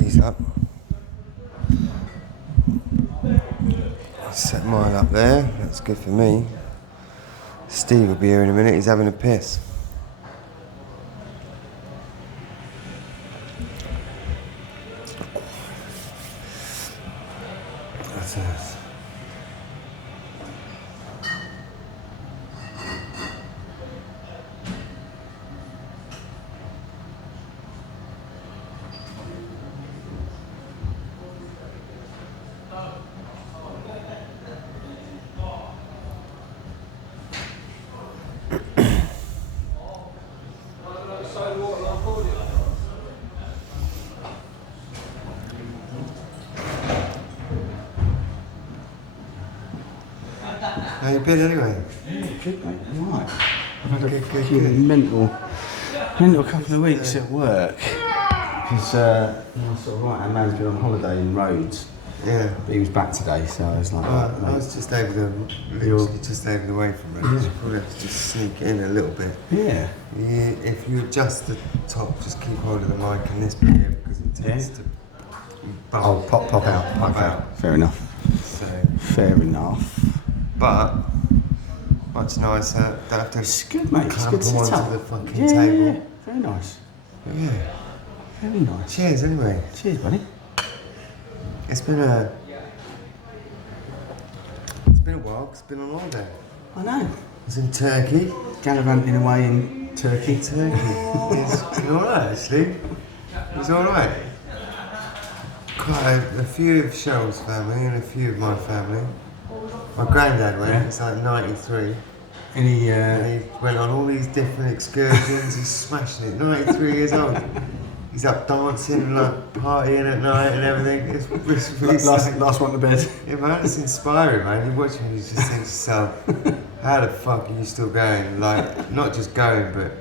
these up. Set mine up there, that's good for me. Steve will be here in a minute, he's having a piss. That's nice. How you been anyway? Good, mate. I'm alright. I've had a mental couple of weeks at work. Because sort of right, a man's been on holiday in Rhodes. Yeah. But he was back today, so I was like, I was just over the way from Rhodes. You probably have to just sneak in a little bit. Yeah. If you adjust the top, just keep hold of the mic and this bit here because it tends to bump. Oh, pop out. Fair enough. So. Fair enough. But much nicer. Don't have to It's good, mate. It's good to clamp sit onto up. the fucking table. Yeah. Very nice. Yeah. Very nice. Cheers anyway. Cheers, buddy. It's been a while. It's been on holiday. I know. I was in Turkey. Gallivanting away in Turkey. It's alright actually. It was alright. Quite a few of Cheryl's family and a few of my family. My granddad went, he's like 93. And he went on all these different excursions, he's smashing it, 93 years old. He's up dancing, like partying at night and everything. It's really last one to bed. Yeah man, it's inspiring man. You watch him and you just think to yourself, how the fuck are you still going? Like, not just going, but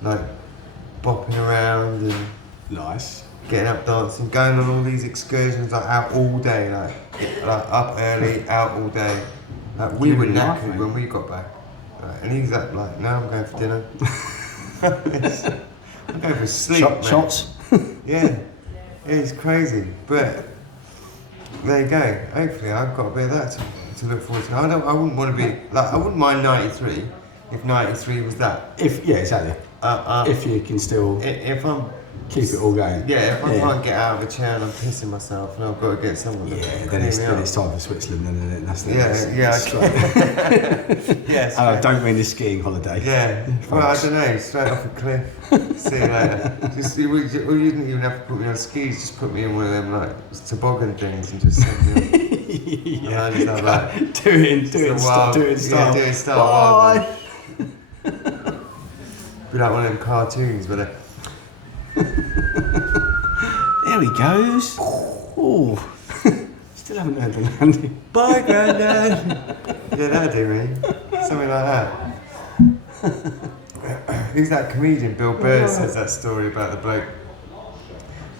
like bopping around and Nice. getting up dancing, going on all these excursions, like out all day, like up early, out all day. Like we were knackered when we got back. And he's up like, no, I'm going for dinner. I'm going for sleep. Shots? Yeah, it's crazy. But there you go. Hopefully I've got a bit of that to look forward to. I wouldn't want to be, like, I wouldn't mind 93 if 93 was that. Yeah, exactly. If you can still if I'm keep it all going. Yeah, if I can't get out of a chair and I'm pissing myself and I've got to get someone to then it's time for Switzerland, and then that's the Yes. And I don't mean the skiing holiday. Yeah. Well, I don't know. Straight off a cliff. See you later. You didn't even have to put me on skis. Just put me in one of them like toboggan things and just send me on. Yeah. And I like, do it style. Yeah, do it style. Bye. Be like one of them cartoons where there he goes. Oh, still haven't heard the landing. Bye, Grandad. Yeah, that'd do me. Something like that. Who's that comedian? Bill Burr says that story about the bloke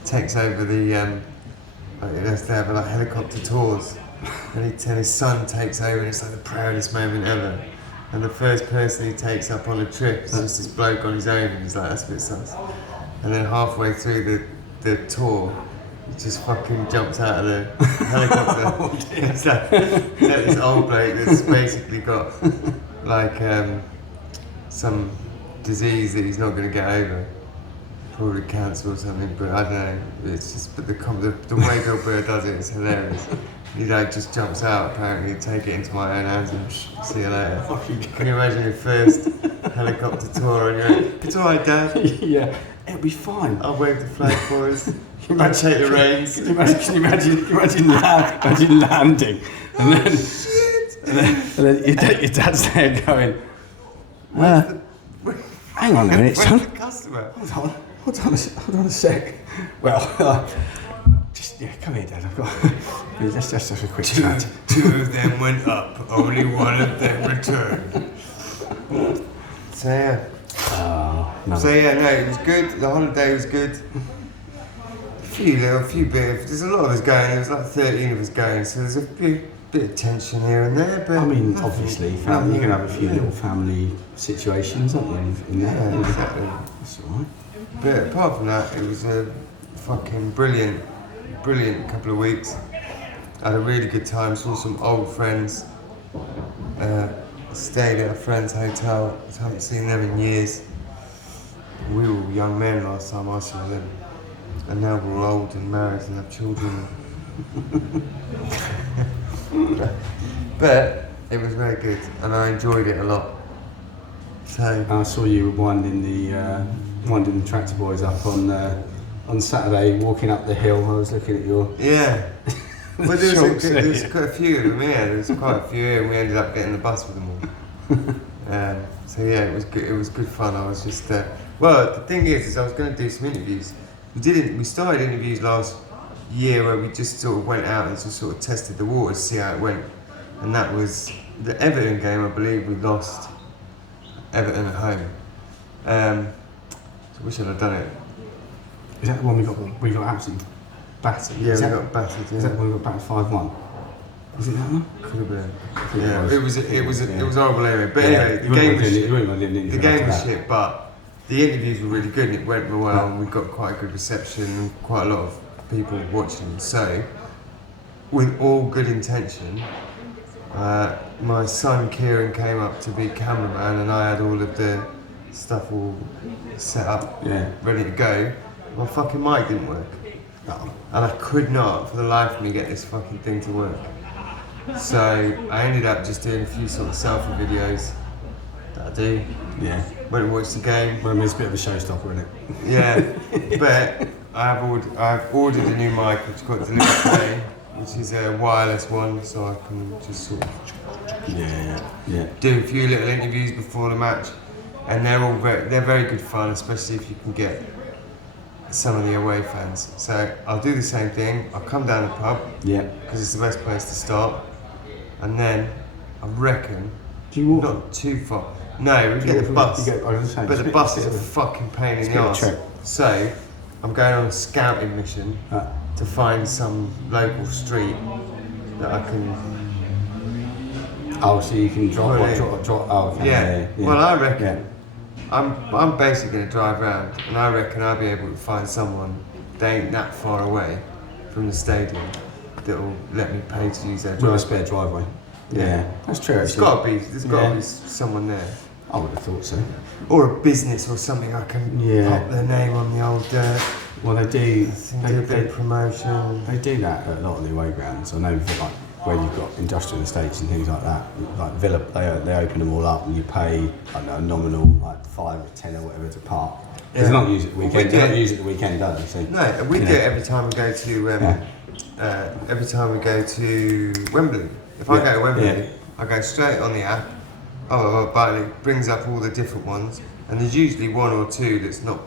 takes over the he has to have like helicopter tours, and his son takes over, and it's like the proudest moment ever. And the first person he takes up on a trip is just this bloke on his own, and he's like, that's a bit sus. And then halfway through the tour, he just fucking jumps out of the helicopter. It's like this old bloke that's basically got like some disease that he's not going to get over. Probably cancer or something, but I don't know. It's just, but the way Bill Burr does it is hilarious. He like just jumps out apparently, take it into my own hands and see you later. Can you imagine your first helicopter tour and you're like, it's alright Dad. Yeah, it'll be fine. I'll wave the flag for us. I'll take the reins. Can you imagine landing and then your dad's there going, hang on a minute, son. The customer? Hold on a sec. Well, come here, Dad. I've got. Let's just have a quick chat. Two of them went up. Only one of them returned. So yeah. No. So yeah, no, it was good. The holiday was good. A few bits. There's a lot of us going. There was like 13 of us going. So there's a bit of tension here and there. But I mean, obviously, you're going to have a few little family situations, aren't you? In there. Yeah, exactly. That's all right. But apart from that, it was a fucking brilliant couple of weeks. Had a really good time, saw some old friends. Stayed at a friend's hotel, haven't seen them in years. We were all young men last time I saw them. And now we're all old and married and have children. But it was very good and I enjoyed it a lot. So I saw you winding the tractor boys up on Saturday, walking up the hill. I was looking at your yeah. Well, there was quite a few of them here. There was quite a few here, and we ended up getting the bus with them all. So yeah, it was good. It was good fun. I was just well. The thing is I was going to do some interviews. We started interviews last year where we just sort of went out and just sort of tested the waters, see how it went. And that was the Everton game. I believe we lost Everton at home. So wish I'd have done it. Is that the one we got absolutely battered? Yeah, we got battered. Yeah. Is that the one we got battered 5-1? Was it that one? Could have been. Yeah, it was horrible anyway. But anyway, the game was shit. But the interviews were really good and it went well and we got quite a good reception and quite a lot of people watching. So, with all good intention, my son Kieran came up to be cameraman and I had all of the stuff all set up, ready to go. My fucking mic didn't work. And I could not, for the life of me, get this fucking thing to work. So I ended up just doing a few sort of selfie videos that I do. Yeah. Went and watched the game. Well, I mean, it's a bit of a showstopper, isn't it? Yeah. But I've ordered a new mic which got delivered today, which is a wireless one, so I can just sort of do a few little interviews before the match. And they're very good fun, especially if you can get some of the away fans. So I'll do the same thing. I'll come down the pub because it's the best place to start, and then I reckon not too far. No, we get the bus, but the bus is a fucking pain in the arse. So I'm going on a scouting mission to find some local street that I can. Oh, so you can drop. Oh, okay. Yeah. Well, I reckon. Yeah. I'm basically going to drive around and I reckon I'll be able to find someone that ain't that far away from the stadium that will let me pay to use their driveway. With a spare driveway. Yeah. That's true. There's got to be someone there. I would have thought so. Or a business or something I can pop their name on the old well, they do. Do a bit of promotion. They do that at a lot of the away grounds. I know for like where you've got industrial estates and things like that, like Villa, they open them all up and you pay, I don't know, a nominal like 5 or 10 or whatever to park. They don't use it the weekend. They don't use it the weekend, do they? So, no, we do it every time we go to Wembley. If I go to Wembley, I go straight on the app. But it brings up all the different ones, and there's usually one or two that's not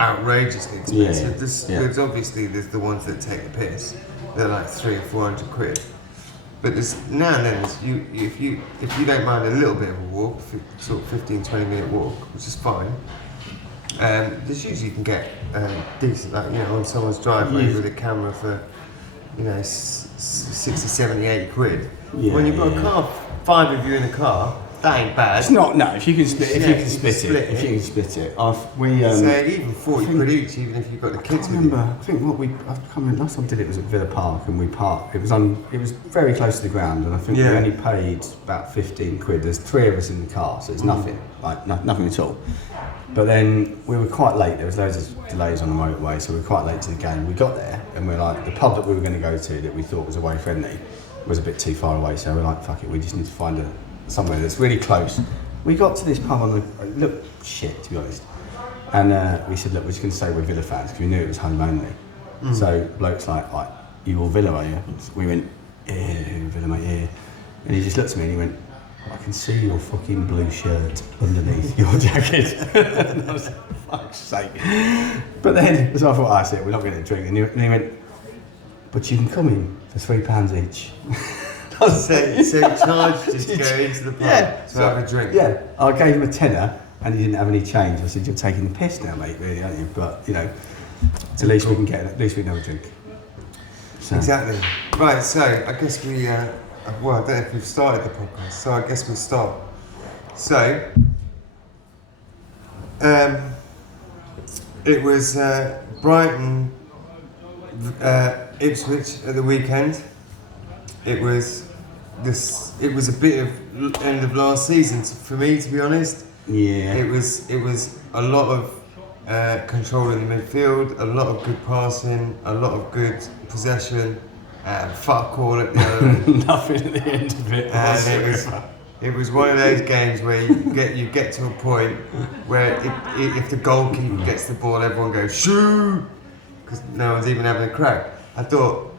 outrageously expensive. There's obviously the ones that take the piss. They're like 300 or 400 quid. But there's now and then, if you don't mind a little bit of a walk, sort of 15-20 minute walk, which is fine. There's usually you can get decent, like on someone's driveway with a camera for 60, 70, 80 quid. When you've got a car, 5 of you in a car, that ain't bad. It's not. No, if you can split, if you can split it. So even 40 quid each, even if you've got the kids with you. I think last time I did it was at Villa Park, and we parked. It was very close to the ground, and I think we only paid about 15 quid. There's 3 of us in the car, so it's nothing, like nothing at all. But then we were quite late. There was loads of delays on the motorway, so we were quite late to the game. We got there, and we're like, the pub that we were going to go to that we thought was away friendly was a bit too far away. So we're like, fuck it, we just need to find somewhere that's really close. We got to this pub on the look shit, to be honest. And we said, look, we're just going to say we're Villa fans because we knew it was home only. So bloke's like, you all Villa, are you? We went, yeah, Villa, mate, yeah. And he just looked at me and he went, I can see your fucking blue shirt underneath your jacket. And I was like, fuck's sake. But then, so I thought, that's it, we're not going to drink. And he went, but you can come in for £3 each. So he charged you to go into the pub to have a drink? Yeah, I gave him a tenner and he didn't have any change. I said, you're taking the piss now, mate, really, aren't you? But, at least we can have a drink. So. Exactly. Right, so I guess we, I don't know if we've started the podcast, so I guess we'll start. So, It was Brighton, Ipswich at the weekend. It was a bit of end of last season for me, to be honest. Yeah. It was a lot of control in the midfield, a lot of good passing, a lot of good possession, fuck all at the end. Nothing at the end of it. And it was one of those games where you get to a point where if the goalkeeper gets the ball, everyone goes shoot, because no one's even having a crack. I thought,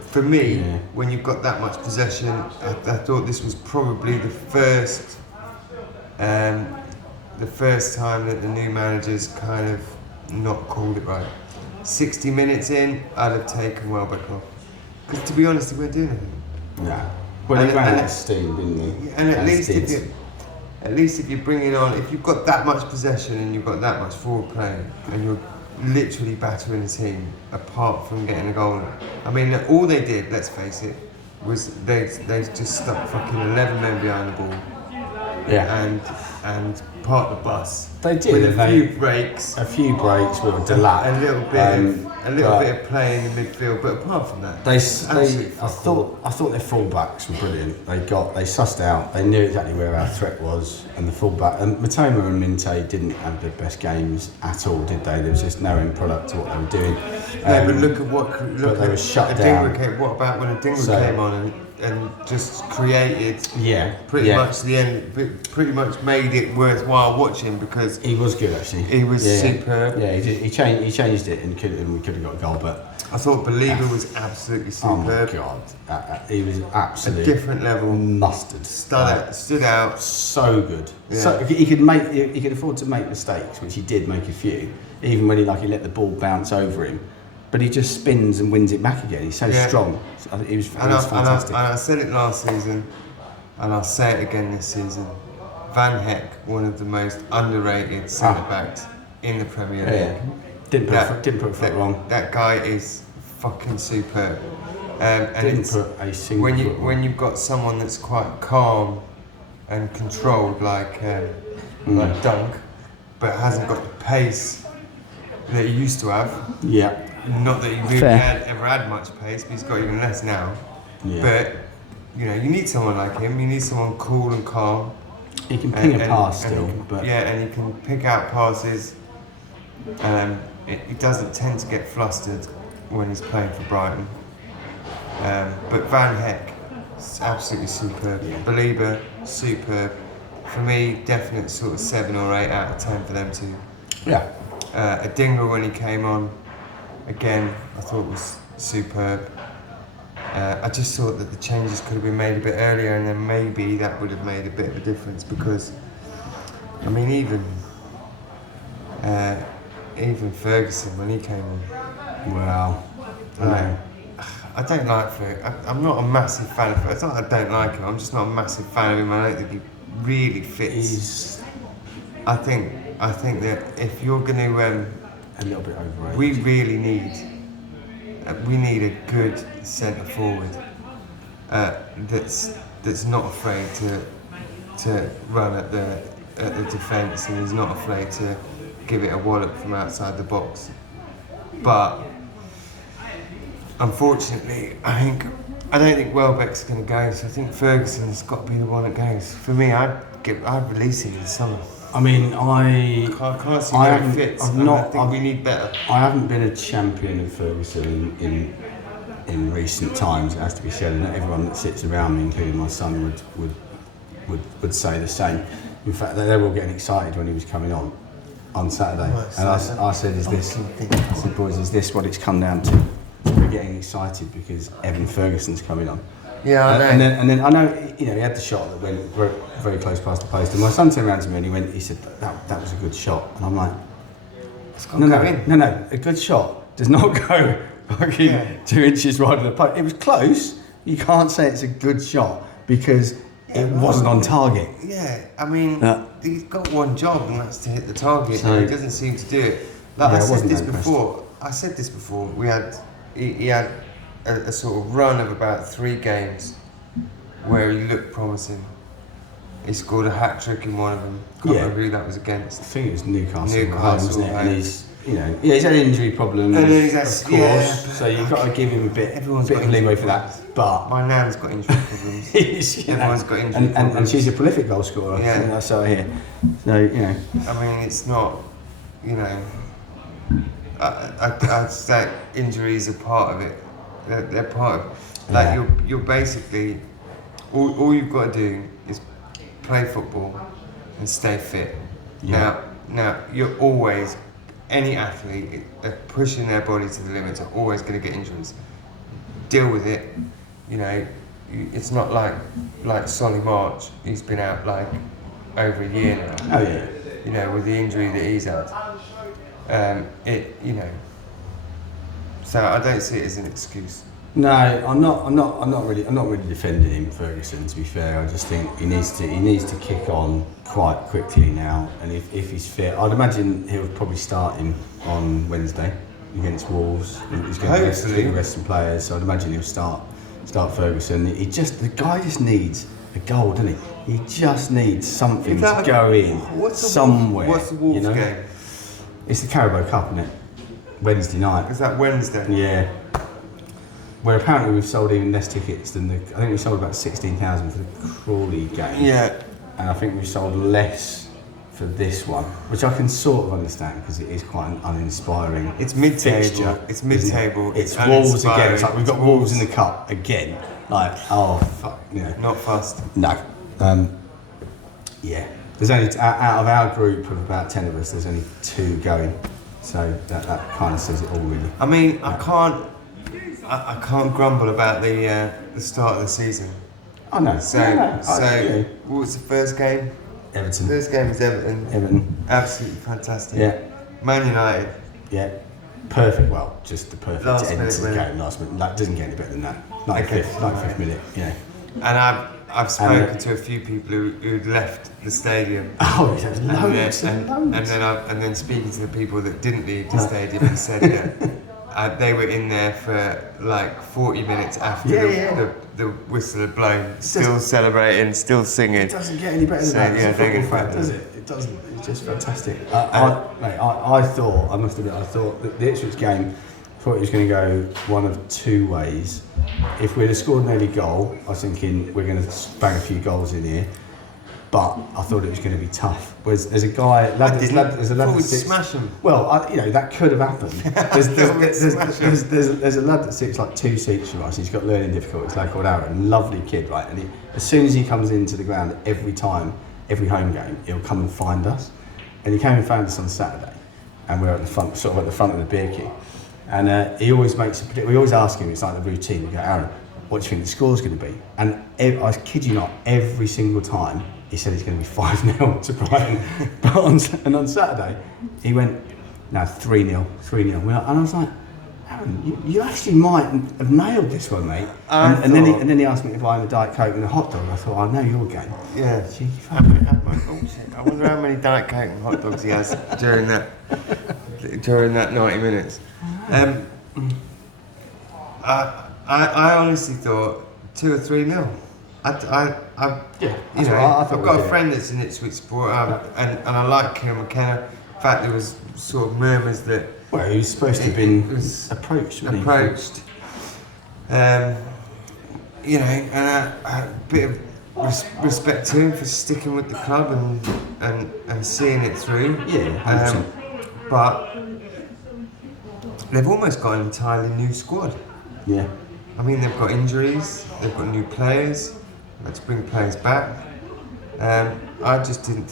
for me, when you've got that much possession, I thought this was probably the first time that the new managers kind of not called it right. 60 minutes in, I'd have taken Welbeck off. Because to be honest, he weren't doing anything. Yeah. Well, he ran out of steam, didn't he? And at least if you're bringing on, if you've got that much possession and you've got that much forward play, and you're literally battering the team apart from getting a goal. I mean, all they did, let's face it, was they just stuck fucking 11 men behind the ball. Yeah. And part the bus. They did. With a few breaks with a delap. A little bit of play in the midfield, but apart from that, I thought their fullbacks were brilliant. They sussed out. They knew exactly where our threat was, and the fullback. And Matoma and Minte didn't have their best games at all, did they? There was just no end product to what they were doing. But look at they were shut down. What about when Adingra came on and just created? Pretty much made it worthwhile watching, because he was good actually. He was superb. Yeah, he changed it, and we could have got a goal, but I thought Believer was absolutely superb. Oh my god, he was absolutely a different level. Mustard. Stood out. So good. Yeah. So he could afford to make mistakes, which he did make a few. Even when he let the ball bounce over him, but he just spins and wins it back again. He's so strong. So he was fantastic. And I said it last season, and I'll say it again this season. Van Heck, one of the most underrated centre backs in the Premier League. Yeah. Didn't put a foot wrong. That guy is fucking superb. Didn't put a single foot wrong. When you've got someone that's quite calm and controlled, like Dunk, but hasn't got the pace that he used to have. Yeah. Not that he really ever had much pace, but he's got even less now. Yeah. But you need someone like him. You need someone cool and calm. He can ping a pass still, and he can pick out passes. He doesn't tend to get flustered when he's playing for Brighton. But Van Heck, absolutely superb. Yeah. Belieber, superb. For me, definite sort of 7 or 8 out of 10 for them two. Yeah. Adingra, when he came on, again, I thought was superb. I just thought that the changes could have been made a bit earlier, and then maybe that would have made a bit of a difference, because, I mean, even Ferguson, when he came on. Wow. I don't like Ferguson. I'm not a massive fan of Ferguson. It's not that I don't like him, I'm just not a massive fan of him. I don't think he really fits. I think that if you're going to... a little bit overrated. We really need a good centre forward that's not afraid to run at the defence, and is not afraid to give it a wallop from outside the box. But unfortunately, I don't think Welbeck's going to go, so I think Ferguson's got to be the one that goes. For me, I'd release him in the summer. I mean, I can't see where it fits. I think we need better. I haven't been a champion of Ferguson in recent times. It has to be said, and everyone that sits around me, including my son, would say the same. In fact, they were all getting excited when he was coming on Saturday, and I said, boys, is this what it's come down to? We're getting excited because Evan Ferguson's coming on. Yeah, I know. And then I know, he had the shot that went very close past the post, and my son turned around to me and he said, that was a good shot, and I'm like, no, a good shot does not go fucking 2 inches right of the post. It was close. You can't say it's a good shot because it wasn't on target. Yeah, I mean, he's got one job, and that's to hit the target, and he doesn't seem to do it. I said this before. He had a sort of run of about 3 games where he looked promising. He scored a hat-trick in one of them. Can't Yeah. remember who that was against. I think it was Newcastle, Newcastle, wasn't it? right. And he's, he's had injury problems, And he's of had- course. yeah, So you've got to give him a bit of got leeway injury for that. But My nan's got injury problems. Everyone's got injury and problems. she's a prolific goal scorer. Yeah. That's so I hear. So I mean, it's not, I'd say injuries are part of it. They're part of it. Like, Yeah. you're basically, all you've got to do is play football and stay fit. Yeah. Now, you're always, any athlete pushing their body to the limits are always going to get injuries. Deal with it. It's not like Solly March, he's been out like over a year now. Oh yeah. With the injury that he's had. So I don't see it as an excuse. No, I'm not really defending him, Ferguson. To be fair, I just think he needs to kick on quite quickly now. And if he's fit, I'd imagine he'll probably start him on Wednesday against Wolves. He's going to rest some players, so I'd imagine he'll start Ferguson. The guy just needs a goal, doesn't he? He just needs something to go in somewhere. What's the Wolves game? It's the Carabao Cup, isn't it? Wednesday night. Is that Wednesday? Yeah. Where apparently we've sold even less tickets than I think we sold about 16,000 for the Crawley game. Yeah. And I think we've sold less for this one, which I can sort of understand because it is quite an uninspiring It's mid-table. fixture. It's mid-table. It's Wolves again. uninspiring. It's like we've got Wolves in the cup again. Like, oh fuck, Not fast. No. Yeah. There's only out of our group of about 10 of us, there's only 2 going. So that kind of says it all, really. I mean, I can't grumble about the start of the season. I know. So what was the first game? Everton. First game was Everton. Absolutely fantastic. Yeah. Man United. Yeah. Perfect. Well, just the perfect Last end minute to the winner. game. Last minute. That doesn't get any better than that. 95th minute. Yeah. And I've spoken to a few people who'd left the stadium. Oh, there's loads. And then speaking to the people that didn't leave the stadium and said that they were in there for like 40 minutes after the whistle had blown, still celebrating, still singing. It doesn't get any better than that. Yeah, It's a football fact, does it? It doesn't. It's just fantastic. I must admit, I thought that the Ipswich game, I thought it was going to go one of 2 ways. If we'd have scored an early goal, I was thinking we're going to bang a few goals in here. But I thought it was going to be tough. There's a guy, there's a lad that sits. Smash him. Well, that could have happened. There's a lad that sits like 2 seats from us. He's got learning difficulties. Lad called Aaron, lovely kid, right? And as soon as he comes into the ground, every home game, he'll come and find us. And he came and found us on Saturday, and we're at the front, sort of at the front of the beer queue. And he always makes we always ask him. It's like the routine. We go, Aaron, what do you think the score's going to be? And I kid you not, every single time he said it's going to be 5-0 to Brighton. And on Saturday, he went, no, 3-0. And I was like, Aaron, you actually might have nailed this one, mate. And then he asked me if I had a Diet Coke and a hot dog. I thought, I know your game. Yeah. Cheeky fuck. I wonder how many Diet Coke and hot dogs he has during that 90 minutes. I honestly thought 2 or 3-0. I've got a friend that's an Ipswich supporter, and I like Kieran McKenna. In fact, there was sort of murmurs that. Well, he was supposed to have been approached. And a bit of respect to him for sticking with the club and seeing it through. Yeah, 100%. But they've almost got an entirely new squad. Yeah. I mean, they've got injuries, they've got new players, let's bring players back. I honestly didn't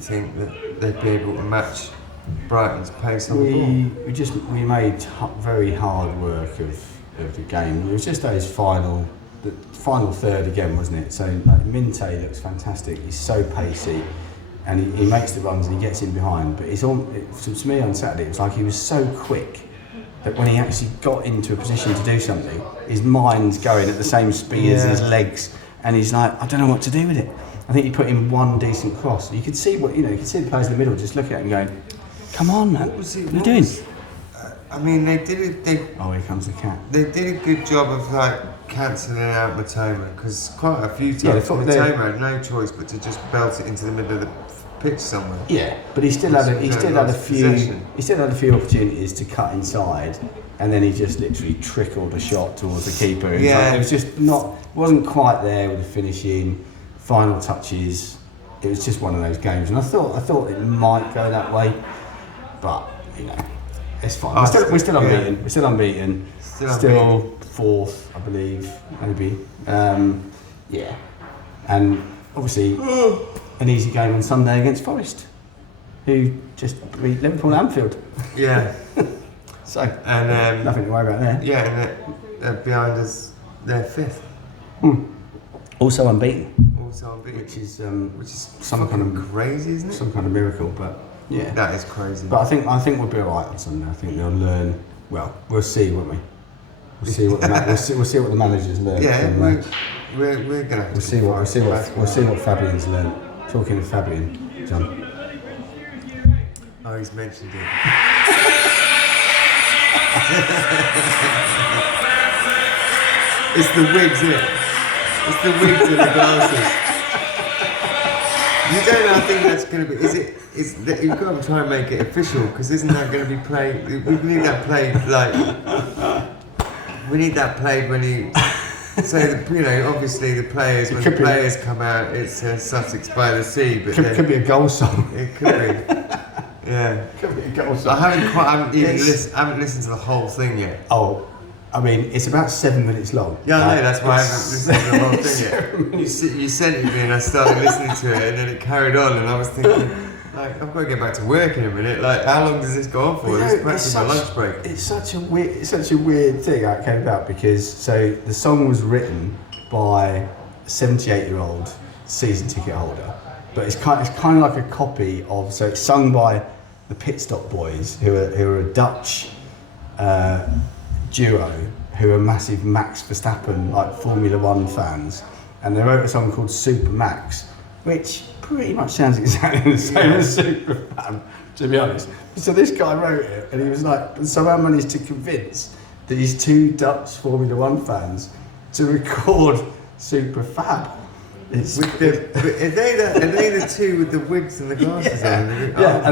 think that they'd be able to match Brighton's pace on the ball. We made very hard work of the game. It was just the final third again, wasn't it? So Minte looks fantastic. He's so pacey, and he makes the runs and he gets in behind. But to me on Saturday, it was like he was so quick that when he actually got into a position to do something, his mind's going at the same speed as his legs, and he's like, I don't know what to do with it. I think he put in one decent cross. You could see you could see the players in the middle just looking at him going, come on, man, what are you doing? I mean, they did it. Oh, here comes the cat. They did a good job of like cancelling out Matoma because quite a few times Yeah, Matoma had no choice but to just belt it into the middle of the pitch somewhere. Yeah, but he still had a few opportunities to cut inside, and then he just literally trickled a shot towards the keeper. It was just wasn't quite there with the finishing, final touches. It was just one of those games, and I thought it might go that way, but you know, it's fine. We're still unbeaten. We're still unbeaten. Still fourth, I believe, maybe. Yeah, and obviously an easy game on Sunday against Forest, who just beat Liverpool at Anfield. Yeah. So and nothing to worry about there. Yeah, and they're behind us. They're fifth. Also unbeaten. Which is some kind of crazy, isn't it? Some kind of miracle, but yeah, that is crazy. But I think we'll be alright on Sunday. I think they'll learn. Well, we'll see, won't we? We'll see what the managers learn. Yeah, we're gonna. We'll see what Fabian's learned. Talking of Fabian, John. Oh, he's mentioned it. It's the wigs, isn't it? It's the wigs and the glasses. You don't know, I think that's going to be. You've got to try and make it official, because isn't that going to be played? We need that played We need that played when he. So obviously the players when the players come out, it's Sussex by the Sea, but could be a goal song. It could be. Yeah. Could be a goal song. I haven't listened to the whole thing yet. Oh. I mean, it's about 7 minutes long. Yeah, I know, that's why I haven't listened to the whole thing yet. You sent it to me and I started listening to it, and then it carried on, and I was thinking, like, I've got to get back to work in a minute. Like, how long does this go on for? It's practically my lunch break. It's such a weird thing how it came about, because so the song was written by a 78-year-old season ticket holder, but it's kind of like a copy of. So it's sung by the Pit Stop Boys, who are a Dutch duo who are massive Max Verstappen Formula One fans, and they wrote a song called Super Max, which pretty much sounds exactly the same as Super Fab, to be honest. So this guy wrote it, and he was somehow managed to convince these two Dutch Formula One fans to record Super Fab. Are they the two with the wigs and the glasses on? Yeah,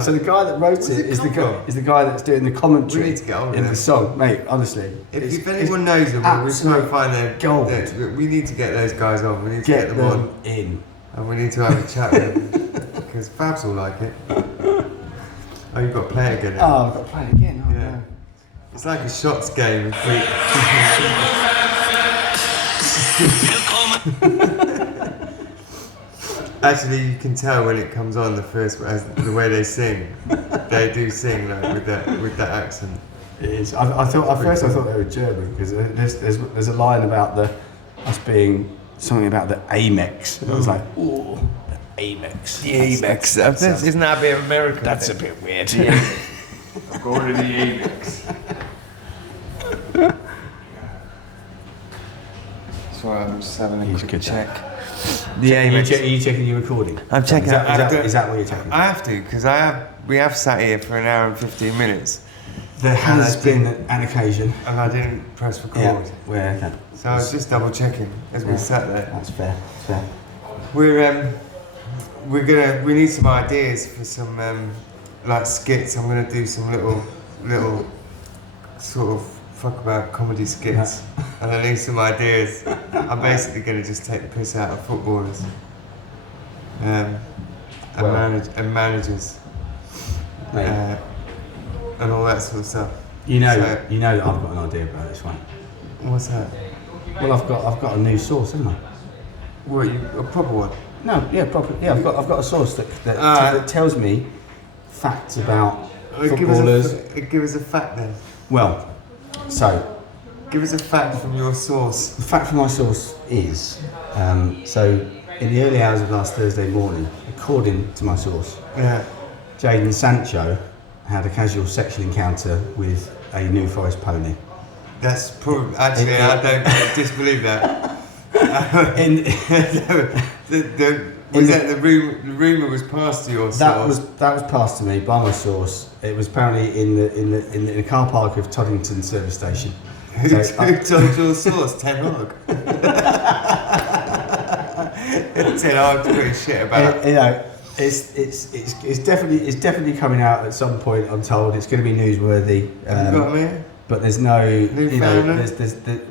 so the guy that wrote it is the guy that's doing the commentary we need to get on in the song, mate. Honestly, if anyone knows them, we're trying to find their gold. We need to get those guys on. We need to get them on in, and we need to have a chat with them, because Fabs will like it. Oh, you've got to play it again. Oh, I've got to play it again. Yeah. No. It's like a shots game. Actually, you can tell when it comes on the way they sing. They do sing with that accent. It is. I thought they were German, because there's a line about us being something about the Amex. And I was like, ooh, the Amex. The Amex. Isn't that a bit American? That's a bit weird. I'm going to the Amex. Sorry, I'm just having a quick check. The Amex. Are you checking your recording? I'm checking. Is that what you're checking? I have to, because we have sat here for an hour and 15 minutes. There has been an occasion. And I didn't press record. Yeah, okay. So I was just double checking as we sat there. That's fair. That's fair. We need some ideas for some skits. I'm gonna do some little sort of fuck about comedy skits, and I need some ideas. I'm basically gonna just take the piss out of footballers and managers. And all that sort of stuff. You know that I've got an idea about this one. What's that? Well, I've got a new source, haven't I? What, a proper one? No, yeah, proper. Yeah, I've got a source that tells me facts about footballers. Give us a fact then. Well, so. Give us a fact from your source. The fact from my source is, so in the early hours of last Thursday morning, according to my source, Jadon Sancho had a casual sexual encounter with a New Forest pony. That's probably, actually, I don't disbelieve that. The rumour was passed to your sauce? That was passed to me by my source. It was apparently in the car park of Toddington service station. Who told your sauce? Ten Hag. Ten Hag's pretty shit about. You know, it's definitely coming out at some point. I'm told it's going to be newsworthy. You got me? But there's no, Newfoundland?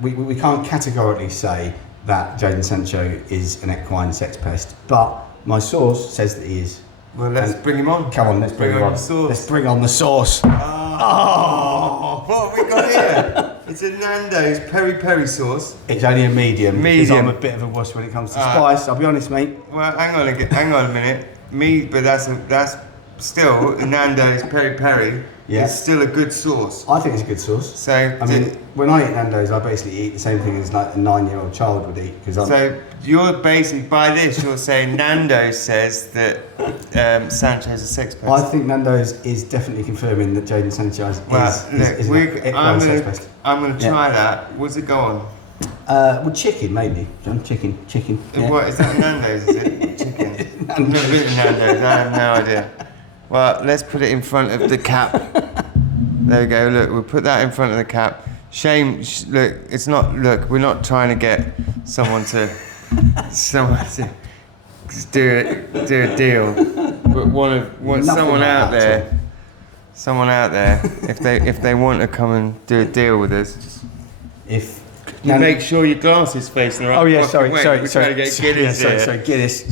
we can't categorically say that Jadon Sancho is an equine sex pest. But my source says that he is. Well, let's bring him on. Come on, let's bring him on. The sauce. Let's bring on the sauce. Oh, what have we got here? It's a Nando's peri-peri sauce. It's only a medium. Because Medium. I'm a bit of a wuss when it comes to spice. I'll be honest, mate. Well, hang on a minute. But that's still Nando's peri-peri. Yeah. It's still a good sauce. I think it's a good sauce. So I mean, when I eat Nando's, I basically eat the same thing as like a 9-year-old child would eat. So you're basically, by this, you're saying Nando's says that Sancho's a sex pest. I think Nando's is definitely confirming that Jadon Sancho is an equine sex pest. I'm going to try that. What's it go on? Well, chicken mainly, John. Chicken. Yeah. What, is that Nando's, is it? Chicken? I've never been to Nando's, I have no idea. Well, let's put it in front of the cap. There we go, look, we'll put that in front of the cap. Look, we're not trying to get someone to do a deal. But someone out there, if they want to come and do a deal with us, you make sure your glass is facing the right. Oh yeah, sorry. Guinness Guinness.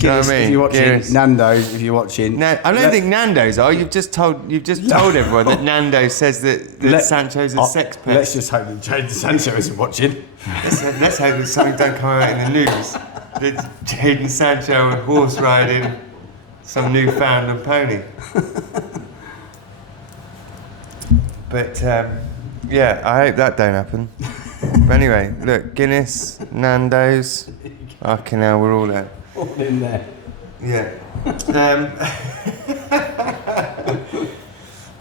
You know what I mean? If you're watching Guinness. Nando's, if you're watching, I don't think Nando's are. You've just told everyone that Nando's says that Sancho's a sex pest. Let's just hope that Jadon Sancho isn't watching. Let's hope that something don't come out in the news. That Jadon Sancho horse riding some Newfoundland pony. But yeah, I hope that don't happen. But anyway, look, Guinness, Nando's, fucking hell, we're all there. All in there. Yeah.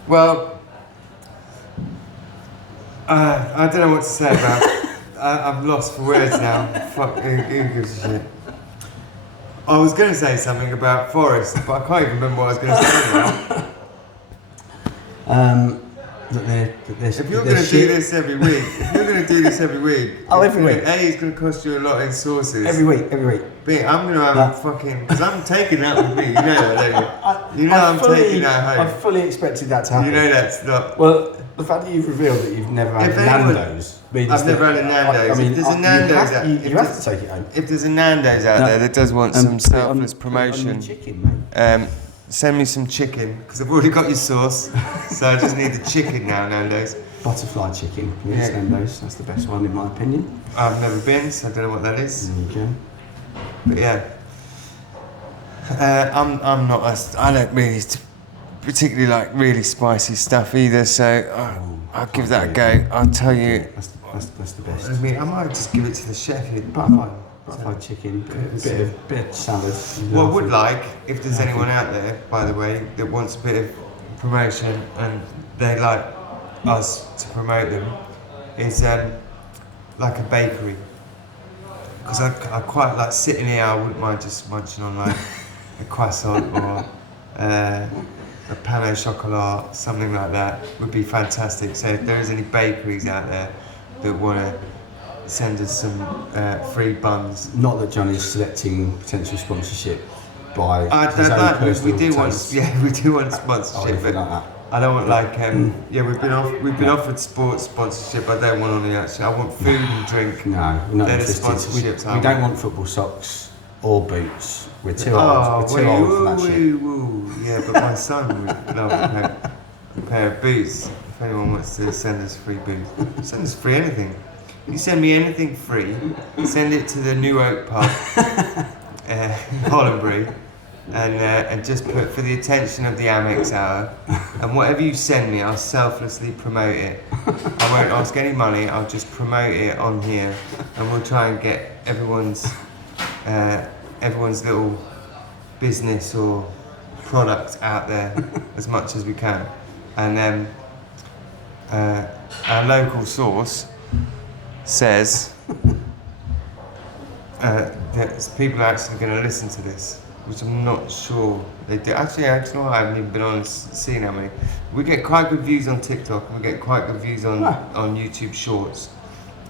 Well, I don't know what to say about it. I'm lost for words now. Fuck, who gives a shit? I was going to say something about Forest, but I can't even remember what I was going to say now. If you're going to do this every week, every week. A, it's going to cost you a lot in sauces. Every week. B, I'm going to have a fucking, because I'm taking that with me, you know that, don't you? I'm taking that home. I fully expected that to happen. You know that's not. Well, the fact that you've revealed that you've never had Nando's means I've never had a Nando's. If there's a Nando's you have to take it home. If there's a Nando's out there that does want some selfless promotion, on chicken, mate. Send me some chicken, because I've already got your sauce, so I just need the chicken now, Nando's. Butterfly chicken, yes, Nando's. That's the best one in my opinion. I've never been, so I don't know what that is. There you go. But yeah, I'm not. I don't really particularly like really spicy stuff either. So I'll give that a go. I'll tell you. That's the best. I mean, I might just give it to the chef. Butterfly chicken, bit of salad. What I would like, if there's anyone out there, by the way, that wants a bit of promotion and they like us to promote them, is like a bakery. Because I quite like sitting here, I wouldn't mind just munching on like a croissant or a pain au chocolat, something like that would be fantastic. So if there is any bakeries out there that want to send us some free buns. Not that Johnny's selecting potential sponsorship by his own we personal do taste. we do want sponsorship, but like that. I don't want like we've been offered sports sponsorship. I don't want any actually. I want food and drink. No, we're not They're the interested. sponsorships. We don't want football socks or boots. We're too old. We're too old for that shit. Yeah, but my son would love a pair of boots. If anyone wants to send us free boots, send us free anything. You send me anything free, send it to the New Oak Pub, Hollandbury, and just put for the attention of the Amex Hour. And whatever you send me, I'll selflessly promote it. I won't ask any money, I'll just promote it on here, and we'll try and get everyone's little business or product out there as much as we can. And our local source says that people are actually going to listen to this, which I'm not sure they do. Actually, I haven't even been on and seen how many. We get quite good views on TikTok, and we get quite good views on YouTube Shorts,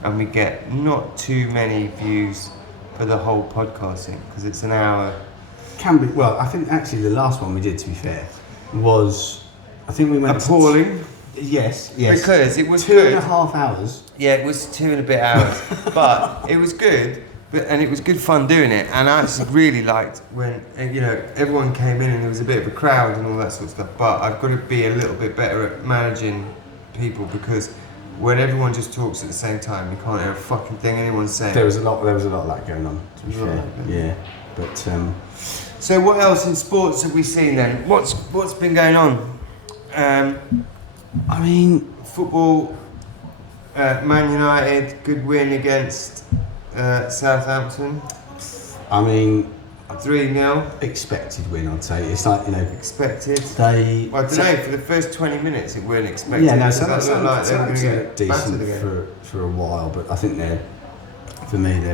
and we get not too many views for the whole podcasting because it's an hour. Can be. Well, I think actually the last one we did, to be fair, was I think we went appalling. Yes. Because it was 2.5 hours. Yeah, it was 2 and a bit hours, but it was good. And it was good fun doing it, and I actually really liked when everyone came in and there was a bit of a crowd and all that sort of stuff. But I've got to be a little bit better at managing people because when everyone just talks at the same time, you can't hear a fucking thing anyone's saying. There was a lot of that going on. To be fair, yeah. But so what else in sports have we seen then? What's been going on? I mean, football. Man United, good win against Southampton. I mean, 3-0. Expected win, I'd say. It's like, expected. I don't know. For the first 20 minutes, it weren't expected. Yeah, no, so that looked like they were going to get decent for a while, but I think they're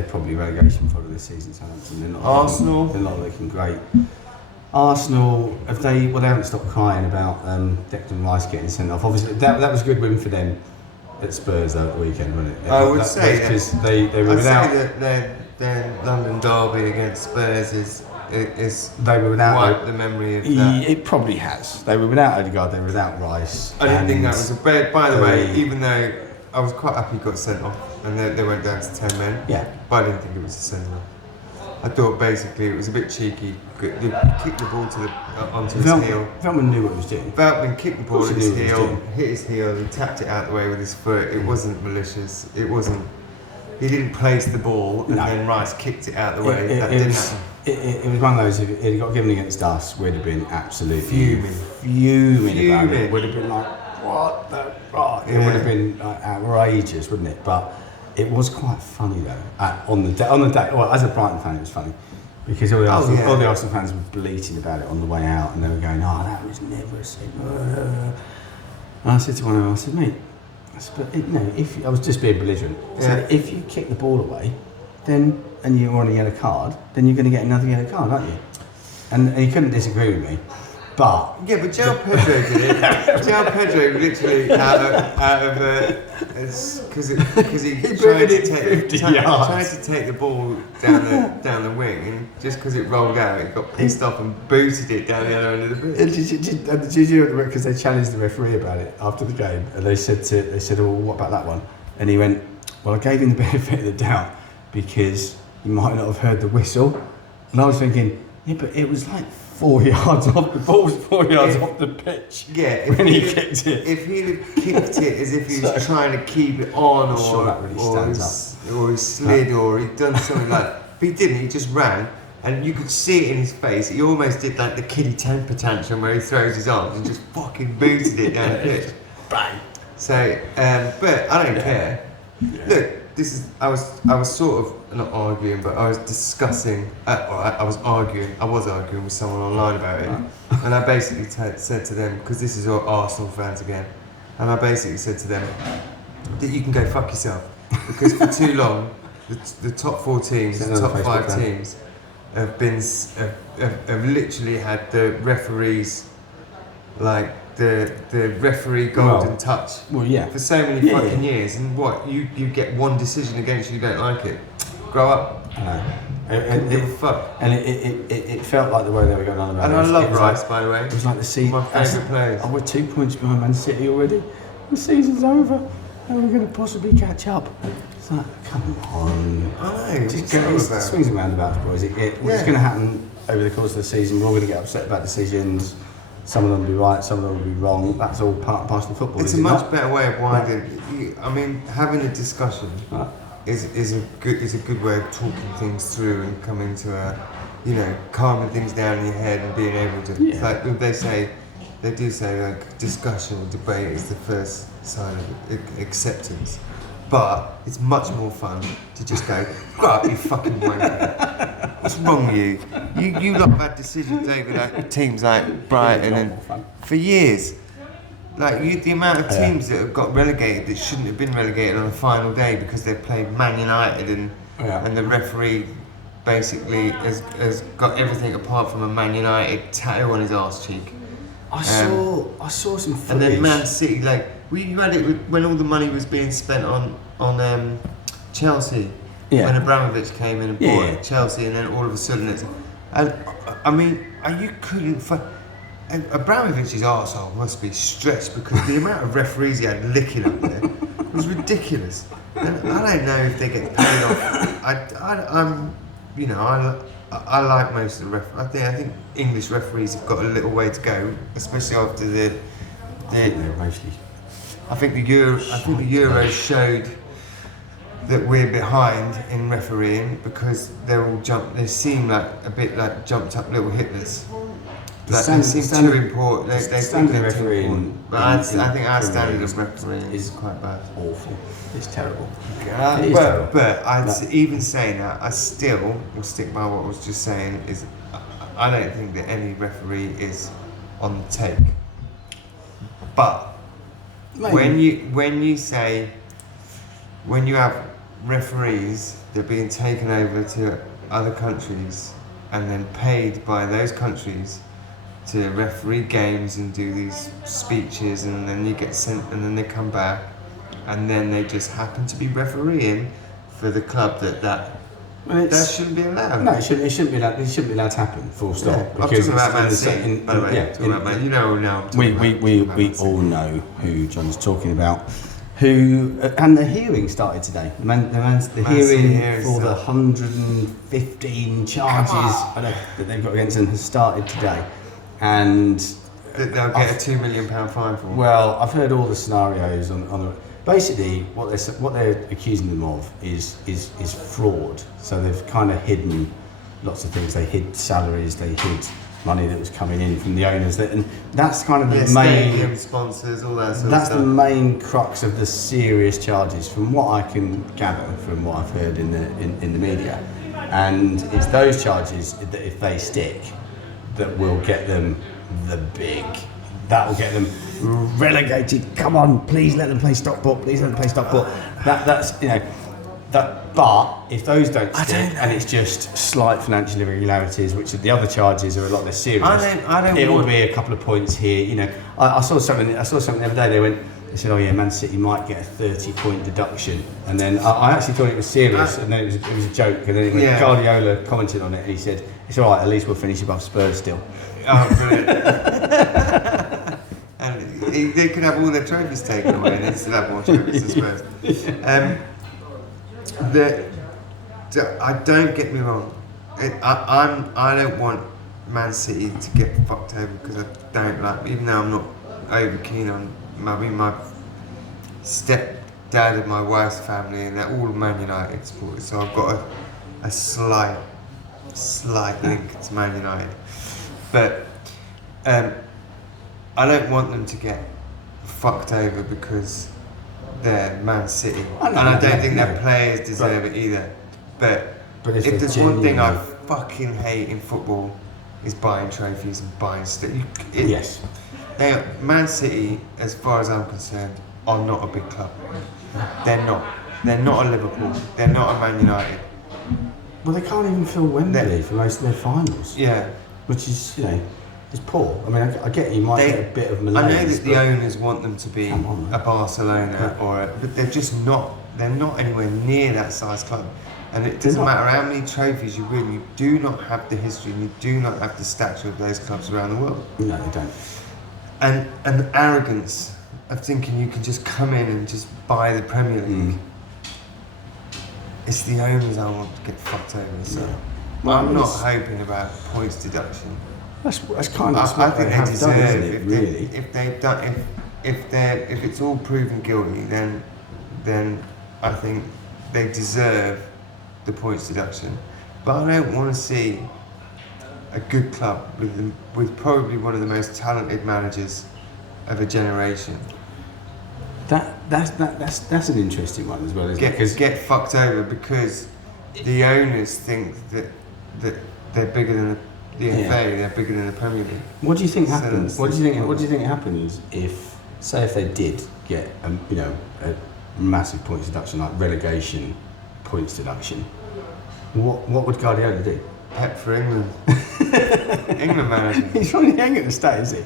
probably relegation fodder this season. Southampton. They're not. Arsenal. They're not looking great. Arsenal, they haven't stopped crying about Declan Rice getting sent off. Obviously, that was a good win for them at Spurs at the weekend, wasn't it? I would say because they were without. I'd say that their London derby against Spurs is they were without wiped the memory of that. It probably has. They were without Odegaard. They were without Rice. I didn't think that was a bad. By the way, even though I was quite happy he got sent off and they went down to 10 men. Yeah. But I didn't think it was a send off. I thought basically it was a bit cheeky. He kicked the ball onto his heel. Veltman knew what he was doing. Veltman kicked the ball at his heel, hit his heel, and tapped it out the way with his foot. It wasn't malicious. It wasn't. He didn't place the ball and then Rice kicked it out the way. That didn't happen. It was one of those. If it had got given against us, we'd have been absolutely fuming about it. We'd have been like, what the fuck? It would have been like, outrageous, wouldn't it? But it was quite funny though. On the day, well, as a Brighton fan, it was funny because all the Arsenal fans were bleating about it on the way out, and they were going, "Oh, that was never a sin." And I said to one of them, I said, "Mate, if I was just being belligerent, I said, if you kick the ball away, then and you're on a yellow card, then you're going to get another yellow card, aren't you?" And he couldn't disagree with me. But João Pedro did it. João Pedro literally out of because he tried to take the ball down the wing, and just because it rolled out, he got pissed off and booted it down the other end of the pitch. Did you know, because they challenged the referee about it after the game, and they said, "Oh, what about that one?" And he went, "Well, I gave him the benefit of the doubt because you might not have heard the whistle." And I was thinking, yeah, but it was like 4 yards off the ball, 4 yards off the pitch. Yeah, when he kicked it. If he'd have kicked it as if he was trying to keep it on, or he slid, or he'd done something like that. But he didn't. He just ran, and you could see it in his face. He almost did like the kiddie temper tantrum where he throws his arms and just fucking booted it down the pitch. Bang. So, but I don't care. Yeah. Look. I was sort of not arguing, but I was discussing. I was arguing with someone online about it, and I basically said to them, because this is all Arsenal fans again, and I basically said to them that you can go fuck yourself, because for too long the top 4 teams, the top 5 teams have literally had the referees like. The referee golden touch for so many fucking years, and you get one decision against you don't like it. Grow up. And give a fuck. And it felt like the way they were going on about it. And I love Rice, by the way. It was like the season. My favourite players. We're 2 points behind Man City already. The season's over, and we're going to possibly catch up. It's like, come on. I know. Just swings and roundabouts, boys. What's going to happen over the course of the season? We're all going to get upset about decisions. Some of them will be right, some of them will be wrong. That's all part and parcel of football. It's a much better way of winding. I mean, having a discussion is a good way of talking things through and coming to calming things down in your head and being able to. Yeah. Like they do say like discussion or debate is the first sign of acceptance. But it's much more fun to just go, grow up, you fucking wanker. What's wrong with you? You lot have had decisions over like teams like Brighton and for years. Like the amount of teams that have got relegated that shouldn't have been relegated on the final day because they've played Man United and the referee basically has got everything apart from a Man United tattoo on his arse cheek. I saw some footage. And then Man City, like you had it when all the money was being spent on Chelsea. Yeah. When Abramovich came in and bought Chelsea, and then all of a sudden it's, and I mean, you couldn't find. Abramovich's arsehole must be stretched because the amount of referees he had licking up there was ridiculous. And I don't know if they get paid off. I like most of the referees. I think English referees have got a little way to go, especially after the I think the Euros showed that we're behind in refereeing because they seem like a bit like jumped up little Hitlers. Like they seem too important. They think they're too important. But I think our standard of refereeing is quite bad. Awful. It's terrible. Even saying that, I still will stick by what I was just saying. Is I don't think that any referee is on the take. But when you have referees that are being taken over to other countries and then paid by those countries to referee games and do these speeches, and then you get sent, and then they come back, and then they just happen to be refereeing for the club that shouldn't be allowed. No, it shouldn't be allowed. It shouldn't be allowed to happen. Full stop. Yeah. I'm talking about Man City, by the way. Talking about Man, you know now. We all know who John's talking about. And the hearing started today. The hearing for the 115 charges that they've got against them has started today. And they'll get a £2 million fine for. Well, I've heard all the scenarios on the. Basically, what they're accusing them of is fraud. So they've kind of hidden lots of things. They hid salaries. They hid money that was coming in from the owners. And that's kind of the main stadium sponsors, all that sort of stuff. That's the main crux of the serious charges, from what I can gather, from what I've heard in the media. And it's those charges that, if they stick, that will get them that will get them relegated. Come on, please let them play Stockport. Please let them play Stockport. But if those don't stick, and it's just slight financial irregularities, which the other charges are a lot less serious, it will be a couple of points here. I saw something the other day. They said, "Oh yeah, Man City might get a 30-point deduction," and then I actually thought it was serious, and then it was a joke. And then Guardiola commented on it, and he said, "It's all right. At least we'll finish above Spurs still." Oh, brilliant! And they could have all their trophies taken away, and then still have more trophies than Spurs. I don't get me wrong. I don't want Man City to get fucked over because I don't like. Even though I'm not over keen on. My stepdad and my wife's family, and they're all Man United supporters, so I've got a slight link to Man United. But I don't want them to get fucked over because they're Man City, and I don't think their players deserve it either. But if there's one thing I fucking hate in football, is buying trophies and buying stuff. Yes. Man City, as far as I'm concerned, are not a big club. They're not. They're not a Liverpool. They're not a Man United. Well, they can't even fill Wembley for most of their finals. Yeah. Which is, is poor. I mean, I get you might get a bit of malaise. I know that the owners want them to be a Barcelona but they're just not. They're not anywhere near that size club. And it doesn't matter how many trophies you win, you do not have the history and you do not have the stature of those clubs around the world. No, they don't. And the arrogance of thinking you can just come in and just buy the Premier League. It's the owners I want to get fucked over. So I'm not hoping about points deduction. That's kind of. I think they deserve done, it, really. If it's all proven guilty, then I think they deserve the points deduction. But I don't want to see a good club with probably one of the most talented managers of a generation. That's an interesting one as well, isn't it? Get fucked over because the owners think that they're bigger than the FA, they're bigger than the Premier League. What do you think happens? What do you think happens if they did get a massive points deduction, like relegation points deduction? What would Guardiola do? Pep for England. England manager. He's probably ain't going to stay, is he?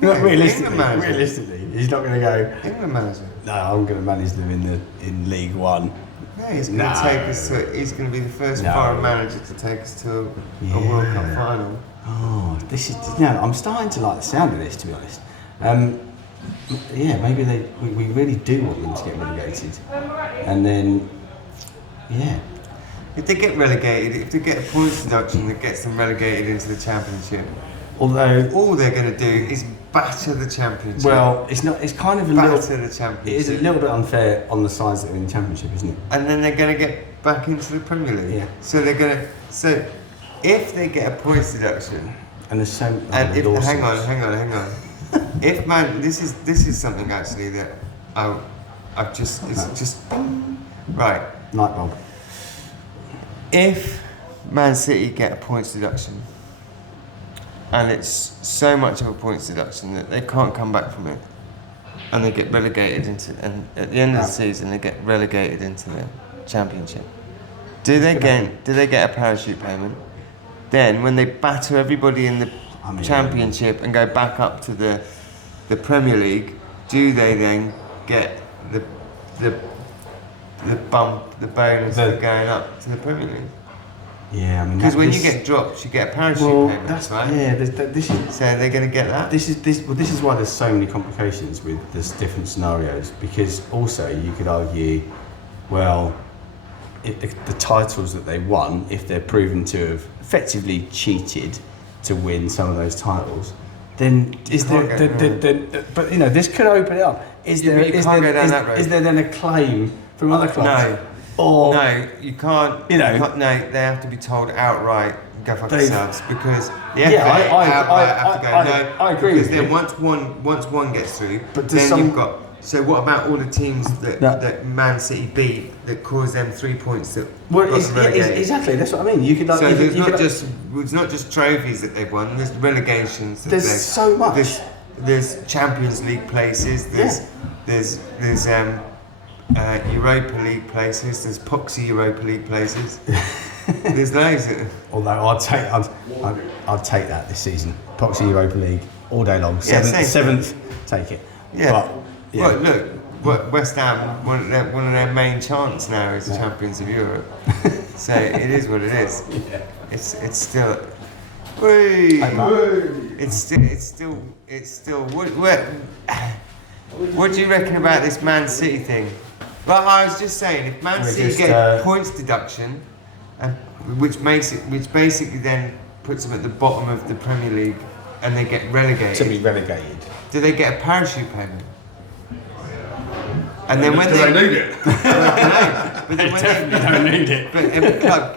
No, Realistically, he's not going to go. England manager. No, I'm going to manage them in League One. No, he's going to take us to. He's going to be the first foreign manager to take us to a World Cup final. Oh, this is. I'm starting to like the sound of this, to be honest. Maybe we really do want them to get relegated, and then If they get relegated, if they get a points deduction that gets them relegated into the Championship, although all they're going to do is batter the Championship. Well, it's not. It's kind of a little. Batter the Championship. It is a little bit unfair on the sides that are in the Championship, isn't it? And then they're going to get back into the Premier League. Yeah. So they're going to. So if they get a points deduction, and there's so. and if hang on. If this is something actually that I've just right. Night bulb. If Man City get a points deduction, and it's so much of a points deduction that they can't come back from it, and they get relegated into, and at the end of the season they get relegated into the Championship, do they get a parachute payment? Then when they batter everybody in the Championship and go back up to the Premier League, do they then get the bump, the bonus for going up to the Premier League? Yeah, I mean, because when you get dropped, you get a parachute payment. That's right. Yeah, this is. So they're going to get that. This is why there's so many complications with this different scenarios. Because also you could argue, well, if the titles that they won, if they're proven to have effectively cheated to win some of those titles, then is there? But this could open it up. Is there then a claim from other clubs? No. Or no, you can't. No, they have to be told outright, go fuck yourselves, because the FA outright have to go. I agree. Because then once one gets through, but then you've got. So what about all the teams that Man City beat that caused them 3 points that got them relegated? Exactly, that's what I mean. You could so it's not just trophies that they've won. There's relegations. There's so much. There's Champions League places. There's Europa League places. There's Poxy Europa League places. There's loads. Although I'd take that this season. Poxy Europa League all day long. Seventh, take it. Yeah. Well, look, West Ham, one of their main chants now is the champions of Europe. So it is what it is. Yeah. It's still. It's still. What do you reckon about this Man City thing? Well, I was just saying, if Man City get points deduction, which basically then puts them at the bottom of the Premier League, and they get relegated. To be relegated. Do they get a parachute payment? And then when they need it. But then when they don't need it. But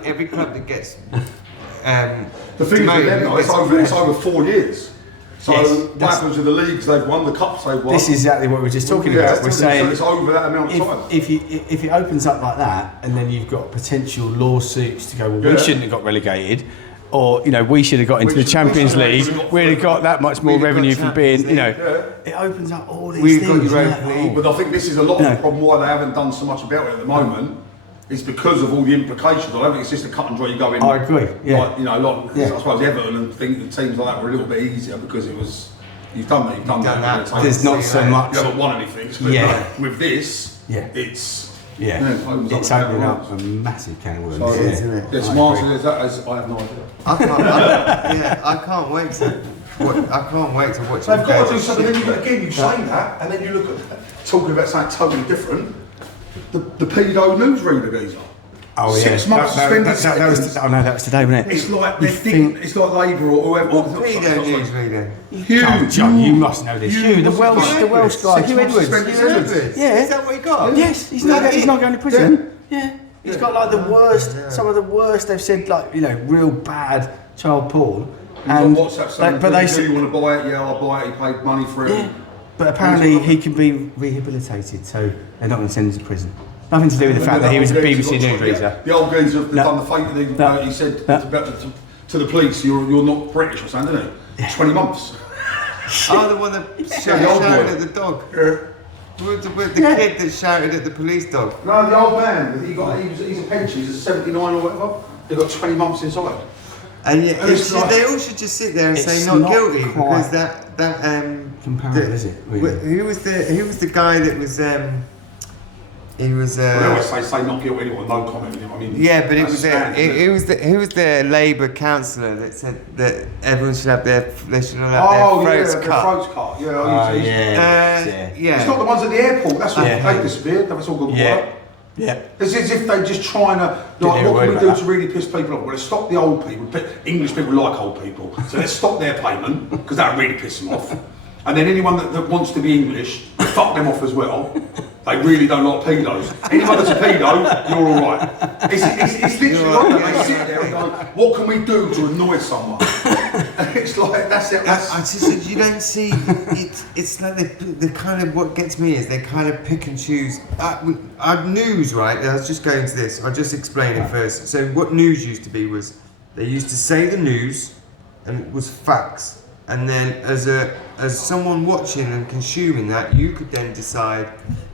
every club that gets the thing is, with them, it's over 4 years. So what happens with the leagues they've won, the cups they've won? This is exactly what we were just talking about. We're saying it's over that amount of time. If it opens up like that, and then you've got potential lawsuits to go, well, we shouldn't have got relegated, or we should have got into the Champions League. We'd have got that much more revenue from being, it opens up all these things. But I think this is a lot of the problem why they haven't done so much about it at the moment. It's because of all the implications. I don't think it's just a cut and dry. You go in. I agree. Yeah. I suppose Everton and teams like that were a little bit easier because it was. You've done that. There's not so much. You haven't won anything. So with this, it's. It's opening up a massive can of worms, isn't it? It's marginal as that as I have no idea. I can't wait to watch. They've got to do something. Then you say that, and then you look at talking about something totally different. The pedo newsreader geezer. Oh, 6 months suspended. That was today, wasn't it? It's like it's like Labour or whoever. What pedo newsreader? Hugh, John, you must know this. Hugh, the Welsh guy, Hugh Edwards. Yeah, is that what he got? Yes, he's not going to prison. Yeah, he's got like the worst, some of the worst. They've said real bad child porn. And WhatsApp saying, but they do you want to buy it? Yeah, I'll buy it. He paid money for it. Yeah. But apparently he can be rehabilitated, so they're not going to send him to prison. Nothing to do with the fact that he was a BBC news reader. The old geezer have done the fake thing. He said to the police, "You're not British or something, didn't he?" Yeah. 20 months. Oh, the one that shouted at the dog. The kid that shouted at the police dog. No, the old man. He's a pension. He's a 79 or whatever. They've got 20 months inside. And yet, And it's like- they all should just sit there and say It's not not guilty quite because that comparable, is it? Really? who was the guy that was he was They always say not guilty anymore, no comment. I mean, yeah, but it that's was standard, isn't it? who was the Labour councillor that said that everyone should have their throats cut. Throats cut. Yeah, Yeah. It's not the ones at the airport. That's what they disappeared. That's all good. Yeah. Yeah. It's as if they're just trying to, like, what can we do to really piss people off? Well, let's stop the old people. English people like old people. So let's stop their payment, because that really piss them off. And then anyone that wants to be English, fuck them off as well. They really don't like pedos. Anyone that's a pedo, you're all right. It's literally like that. They sit there and go, what can we do to annoy someone? And it's like, that's it. I just, you don't see, it's like the kind of, what gets me is they kind of pick and choose. News, right? I was just going to this, I'll just explain it first. So what news used to be was, they used to say the news, and it was facts. And then as someone watching and consuming that, you could then decide,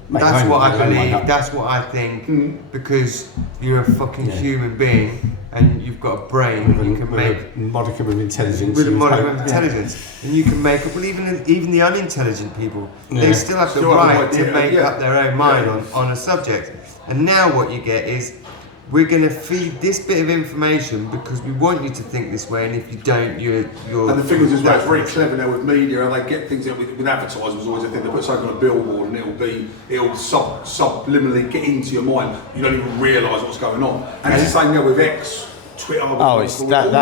that's what I believe, that's what I think, because you're a fucking human being and you've got a brain, you can make a modicum of intelligence. with a modicum of intelligence, and you can make up. Well, even the unintelligent people, they still have the right to make up their own mind on a subject. And now what you get is, we're going to feed this bit of information because we want you to think this way, and if you don't, you're. And the thing is, as well, it's very clever now with media, and they get things with advertisers. Always a thing, they put something on a billboard, and it'll subliminally get into your mind. You don't even realise what's going on. And it's the same now with X, Twitter, all that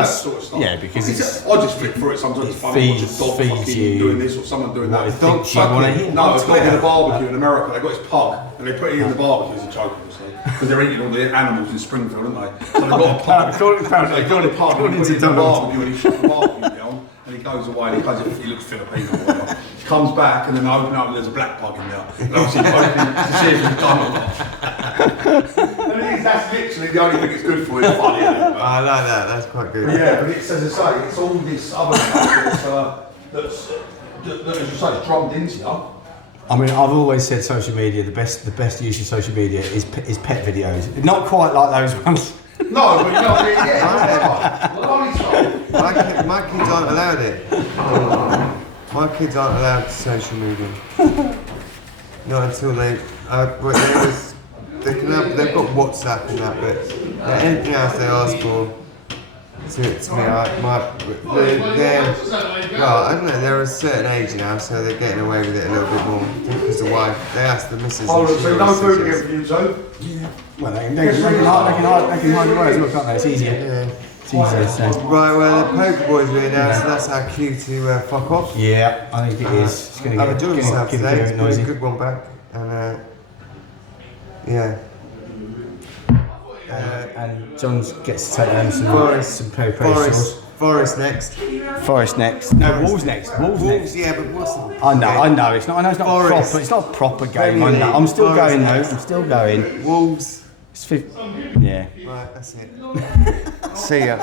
sort of stuff. Yeah, because I just flip through it sometimes. It's funny, watch a dog fucking doing this or someone doing that. Dog fucking. No, it's not in a barbecue in America. They got this pug, and they put it in the barbecue as a joke, obviously, because they're eating all the animals in Springfield, aren't they? So they've got a pug. They got a pug, and he put it in the barbecue, and he shut the barbecue down, and he goes away, and he looks Filipino or whatever. He comes back, and then I open up, and there's a black pug in there. And obviously, opening to see if he's done or not. And that's literally the only thing it's good for. It's funny, isn't it? I like that. That's quite good. Yeah, but it's, as I say, it's all this other stuff that, as you say, is drummed into you. I mean, I've always said social media, the best use of social media is pet videos. Not quite like those ones. No, but you know what I mean, yeah. My kids aren't allowed it. My kids aren't allowed social media. Not until they've got WhatsApp and that, but anything else they ask for to me, I don't know, they're a certain age now, so they're getting away with it a little bit more. Because the wife, they asked the missus. Oh, so no food again for you, Joe? Yeah. Well, they can hide away as well, can't they? It's easier. Yeah. It's easier, so. Right, well, the poker boys are here now, so that's our cue to fuck off. Yeah, I think it is. It's going to I've enjoyed myself get today, it's very noisy. been a good one back. And yeah. And John gets to take home some preparations. Forest next. Forest next. No, Wolves next. Wolves next. Yeah, but what's the... I know. It's not Forest. proper. It's not a proper game. I know. I'm still Forest going though. next. I'm still going. Wolves. It's yeah. Right, that's it. See ya.